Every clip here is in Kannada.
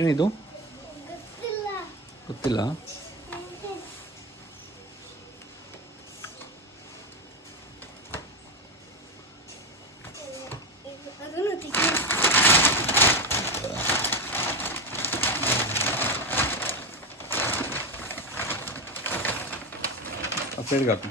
ಏನಿದು ಗೊತ್ತಿಲ್ಲ. ಸೈಡ್ಗೆ ಹಾಕು.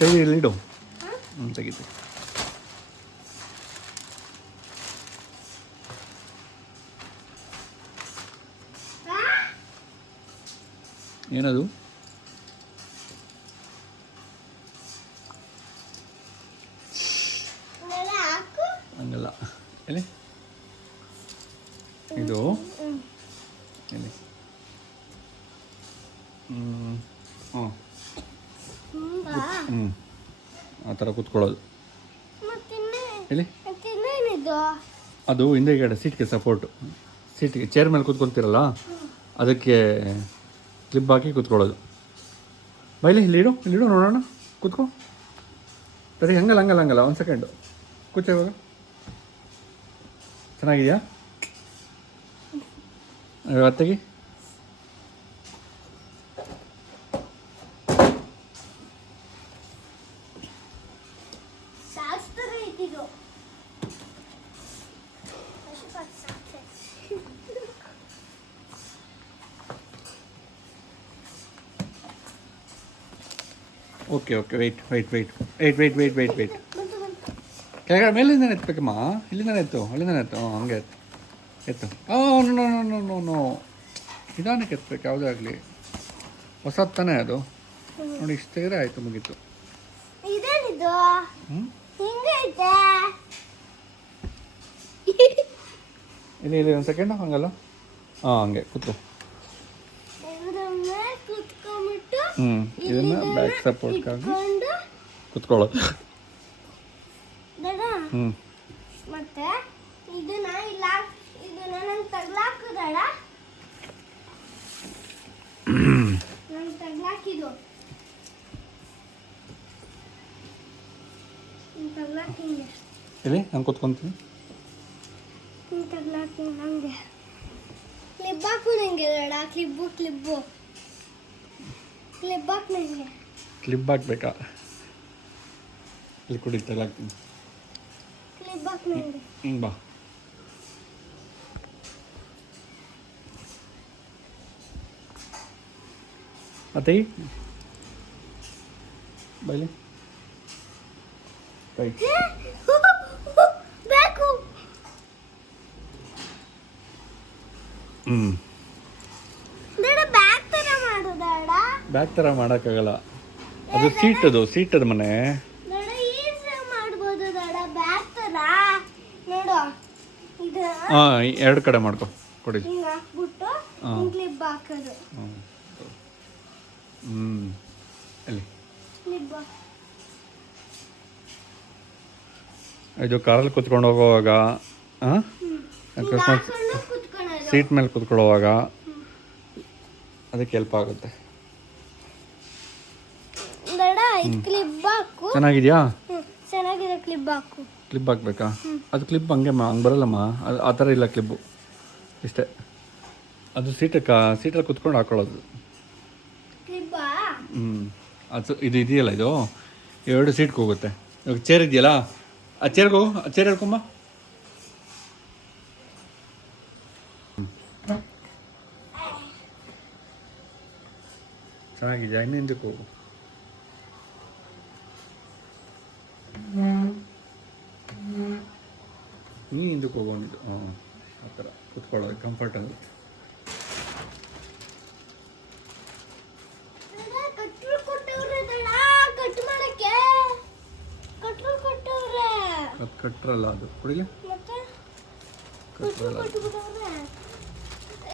ತೆಗಿ ಇಲ್ಲಿಡು. ತೆಗಿತು. ಏನದು? ಹಂಗಲ್ಲ. ಎಲ್ಲಿ ಇದು ಎಲ್ಲಿ? ಆ ಥರ ಕೂತ್ಕೊಳ್ಳೋದು. ಎಲ್ಲಿ? ಅದು ಹಿಂದೆಗಡೆ ಸೀಟ್ಗೆ ಸಪೋರ್ಟು. ಸೀಟಿಗೆ ಚೇರ್ ಮೇಲೆ ಕೂತ್ಕೊಳ್ತೀರಲ್ಲ, ಅದಕ್ಕೆ ಕ್ಲಿಪ್ ಹಾಕಿ ಕೂತ್ಕೊಳ್ಳೋದು. ಬೈಲಿ ಇಲ್ಲಿಡು ನೋಡೋಣ. ಕೂತ್ಕೊ. ಸರಿ, ಹಂಗಲ್ಲ ಒಂದು ಸೆಕೆಂಡು ಕೂತ. ಇವಾಗ ಚೆನ್ನಾಗಿದೆಯಾ? ಅತ್ತೆಗೆ ಓಕೆ ವೆಯ್ಟ್. ಕೆಳಗಡೆ ಮೇಲಿಂದ ಎತ್ತಬೇಕಮ್ಮ. ಇಲ್ಲಿಂದ ಎತ್ತು. ಹಂಗೆ ಎತ್ತು. ನೋ ನಿಧಾನಕ್ಕೆ ಎತ್ತಬೇಕು. ಯಾವುದೇ ಆಗಲಿ ಹೊಸದು ತಾನೇ ಅದು. ನೋಡಿ, ಇಷ್ಟು ತೆಗೆದ್ರೆ ಆಯಿತು, ಮುಗೀತು. ಇಲ್ಲಿ ಒಂದು ಸೆಕೆಂಡು. ಹಂಗಲ್ಲ, ಹಂಗೆ ಕೂತು. ಇದನ್ನ ಬ್ಯಾಕ್ ಸಪೋರ್ಟ್ಗಾಗಿ ಕುತ್ಕೊಳ್ಳೋದು. ಮತ್ತೆ ಇದನ್ನ ನಂಗೆ ತಗ್ಲಾಕದಳ. ನಂಗೆ ತಗ್ಲಾಕಿದು ತಗ್ಲಾಕಿಂಗೆ. ಇಲ್ಲಿ ನಾನು ಕೂತ್ಕೊಂತೀನಿ. ತಗ್ಲಾಕಿ ನಂಗೆ ಕ್ಲಿಪ್ ಹಾಕು. ನಂಗೆ ದಡ ಕ್ಲಿಪ್ ಹಾಕ್. ನಂಗೆ ಕ್ಲಿಪ್ ಹಾಕ್ಬೇಕಾ? ಇಲ್ಲಿ ಕುಡಿ, ತಗ್ಲಾಕ್ತೀನಿ. ಕ್ಲಿಪ್ ಹಾಕ್ ನಂಗೆ. ಹಿಂಗೆ ಬಾ. ಮತ್ತೆ ಬೈಲಿ ಕೈ. ಬೇಕು. ಬ್ಯಾಗ್ ಥರ ಮಾಡೋಕ್ಕಾಗಲ್ಲ. ಅದು ಸೀಟದು ಮನೆ. ಹಾಂ, ಎರಡು ಕಡೆ ಮಾಡ್ಕೊ. ಕೊಡಿ. ಅಲ್ಲಿ ಇದು ಕಾರಲ್ಲಿ ಕೂತ್ಕೊಂಡು ಹೋಗೋವಾಗ, ಅಕಸ್ಮಾತ್ ಸೀಟ್ ಮೇಲೆ ಕೂತ್ಕೊಳ್ಳೋವಾಗ ಅದಕ್ಕೆ ಹೆಲ್ಪ್ ಆಗುತ್ತೆ. ಚೆನ್ನಾಗಿದೆಯಾ? ಚೆನ್ನಾಗಿದೆ. ಕ್ಲಿಪ್ ಹಾಕ್ಬೇಕಾ? ಅದು ಕ್ಲಿಪ್ ಹಂಗೆ ಬರಲ್ಲಮ್ಮ. ಅದು ಆ ಥರ ಇಲ್ಲ ಕ್ಲಿಪ್ಪು, ಇಷ್ಟೇ. ಅದು ಸೀಟಲ್ಲಿ ಕುತ್ಕೊಂಡು ಹಾಕೊಳ್ಳೋದು. ಅದು ಇದು ಇದೆಯಲ್ಲ, ಇದು ಎರಡು ಸೀಟ್ಗೆ ಹೋಗುತ್ತೆ. ಇವಾಗ ಚೇರ್ ಇದೆಯಲ್ಲ, ಆ ಚೇರ್ಗೆ ಹೋಗು. ಆ ಚೇರ್ ಹೇಳ್ಕೊಂಬ. ಚೆನ್ನಾಗಿದೆಯಾ? ಇನ್ನು ಹಿಂದಕ್ಕೆ ಹೋಗು. ನೀ ಹಿಂದಕ್ಕೆ ಹೋಗೋದು. ಆ ಥರ ಕುತ್ಕೊಳ್ಳೋದು ಕಂಫರ್ಟ್ ಆಗುತ್ತೆ. ಕಟ್ರಲ್ಲ ಅದು ಕುಡಿಲಿ ಮತ್ತೆ ಕಟ್ರಲ್ಲ ಕೊಟ್ಟು ಬಿಡೋಣ